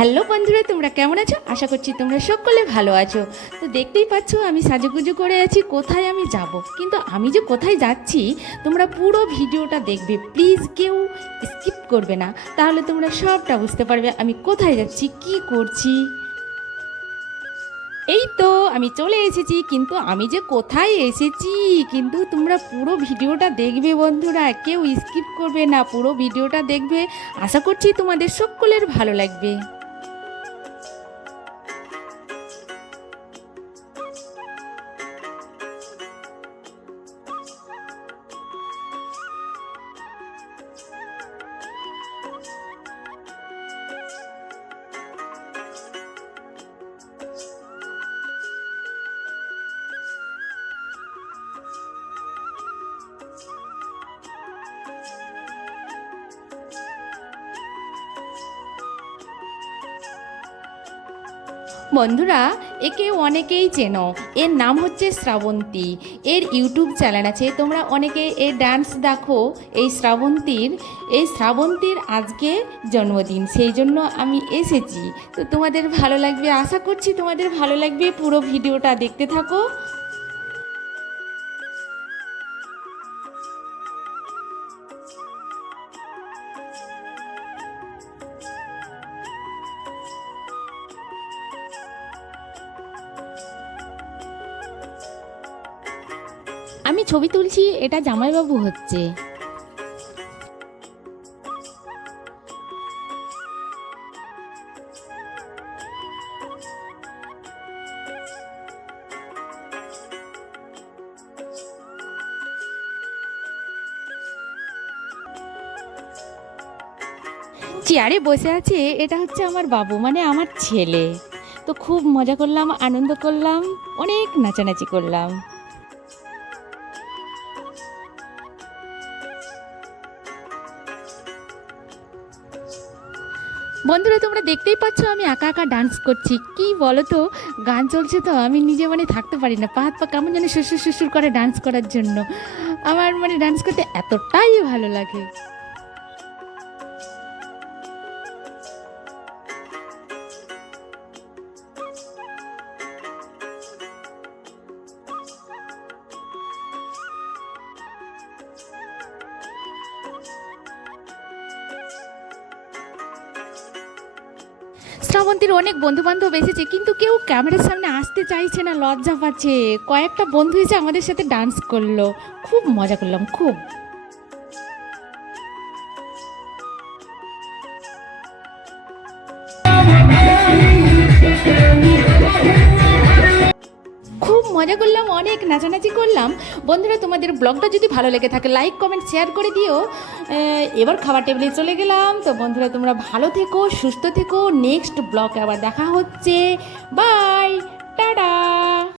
Hello বন্ধুরা, তোমরা কেমন আছো? আশা করছি তোমরা সকলে ভালো আছো। তো দেখতেই পাচ্ছ, আমি সাজুগুজু করে আছি, কোথায় আমি যাব? কিন্তু আমি যে কোথায় যাচ্ছি, তোমরা পুরো ভিডিওটা দেখবে। প্লিজ কেউ স্কিপ করবে না, তাহলে তোমরা সবটা বুঝতে পারবে আমি কোথায় যাচ্ছি, কি করছি। এই তো আমি চলে এসেছি, কিন্তু আমি যে কোথায় এসেছি, কিন্তু তোমরা পুরো ভিডিওটা দেখবে বন্ধুরা, কেউ স্কিপ করবে না, পুরো ভিডিওটা দেখবে। আশা করছি তোমাদের সকলের ভালো লাগবে। বন্ধুরা, একে অনেকেই চেনো। এর নাম হচ্ছে শ্রাবন্তী। এর ইউটিউব চ্যানেল আছে, তোমরা অনেকে এর ডান্স দেখো, এই শ্রাবন্তীর। এই শ্রাবন্তীর আজকে জন্মদিন, সেই জন্য আমি এসেছি। তো তোমাদের ভালো লাগবে, আশা করছি তোমাদের ভালো লাগবে পুরো ভিডিওটা দেখতে থাকো। আমি ছবি তুলছি, এটা জামাইবাবু হচ্ছে। চেয়ারে বসে আছে, এটা হচ্ছে আমার বাবু মানে আমার ছেলে। তো খুব মজা করলাম, আনন্দ করলাম, অনেক নাচানাচি করলাম। বন্ধুরা, তোমরা দেখতেই পাচ্ছ আমি একা একা ডান্স করছি। কি বলো তো গান চলছে তো, আমি নিজে মানে থাকতে পারি না। পা হাত পা কেমন যেন শ্বশুর শ্বশুর করে ডান্স করার জন্য। আমার মানে ডান্স করতে এতটাই ভালো লাগে। শ্রাবন্তীর অনেক বন্ধু বান্ধব এসেছে, কিন্তু কেউ ক্যামেরার সামনে আসতে চাইছে না, লজ্জা পাচ্ছে। কয়েকটা বন্ধু এসে আমাদের সাথে ডান্স করল। খুব মজা করলাম, খুব। নাচানাচি করলাম। বন্ধুরা, তোমাদের ব্লগটা যদি ভালো লেগে থাকে লাইক কমেন্ট শেয়ার করে দিও। এবার খাবার টেবিলে চলে গেলাম। তো বন্ধুরা, তোমরা ভালো থেকো, সুস্থ থেকো। নেক্সট ব্লগ আবার দেখা হচ্ছে। By tata